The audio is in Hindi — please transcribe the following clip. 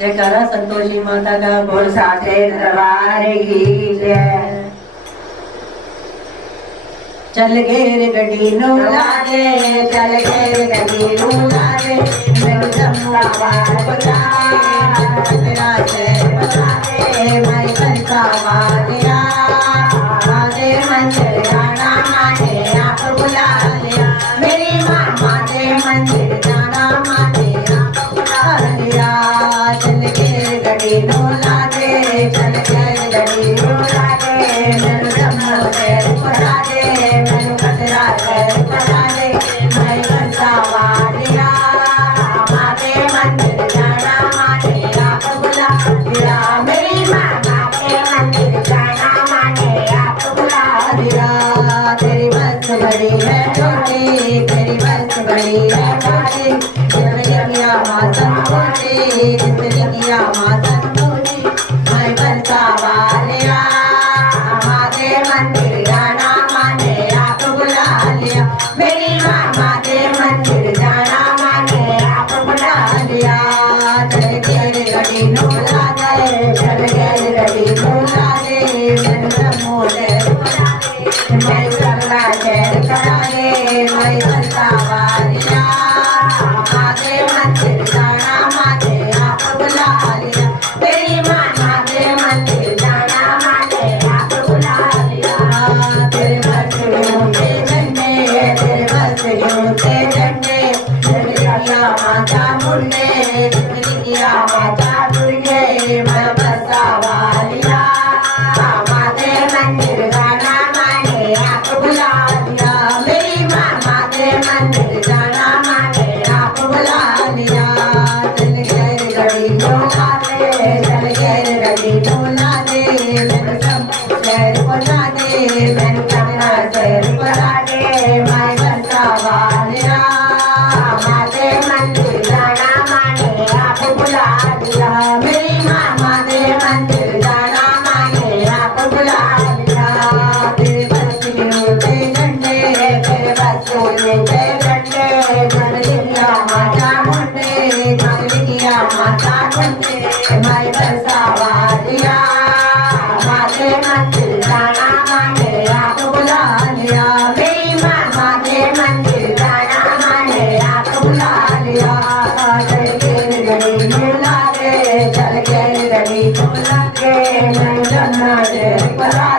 जयकारा संतोषी माता का बोल साथे दरबार की जय। चल घेर गड्डी नो लागे चल घेर गड्डी नो लागे मैं जम्मा बार बता तेरा जय बता दे मैं बनता वादिया माते मंदिर जाना माने आप बुला लिया मेरी माँ माते मंदिर जाना माने आप बुला लिया। चल घेर गड्डी नो लागे चल घेर गड्डी नो लागे मैं जम्मा बार बता दे मैं कतरा कर बता दे मैं बनता वादिया माते मंदिर जाना माने आप बुला लिया मेरी माँ माते मंदिर जाना माने आप बुला लिया। तेरी बस बड़ी है छोटी तेरी बस बड़ी है छोटी जिंदगी माता छोटी जिंदगी माता छोटी मैं बनता वालिया माते मंदिर जाना माने आप बुला लिया मेरी माँ माते मंदिर जाना माने आप बुला लिया। चल घेर गड्डी नो लागे चल घेर गड्डी नो लागे मैं मोरे बुला दे मैं करला घेर करा दे मैं बनता वालिया माते मंदिर जाना माने आप बुला लिया मेरी माँ माते मंदिर जाना माने आप बुला लिया। तेरे बच्चों के झंडे तेरे बच्चों के झंडे जिंदगिया माता मुन्ने जिंदगिया माता दुर्गे मैं बसा वालिया माते मंदिर जाना माने आप बुला लिया मेरी माँ माते मंदिर जाना माने आप बुला लिया। चल घेर गड्डी नो लागे चल घेर गड्डी नो लागे मैंने सब शहर बना दे मैंने कमरा शहर बना दे मैं बनता वालिया माते मंदिर जाना माने आप बुला लिया मेरी माँ माते मंदिर जाना माने आप बुला लिया। तेरे बच्चों के झंडे तेरे बच्चों के झंडे जिंदगिया माता मुन्ने जिंदगिया माता मुन्ने मैं बसा वालिया माते मंदिर जाना माने आप बुला लिया मेरी माँ माते मंदिर जाना माने आप बुला लिया। चल घेर गड्डी नो लागे चल घेर गड्डी नो लागे मैं जन्ना दे बता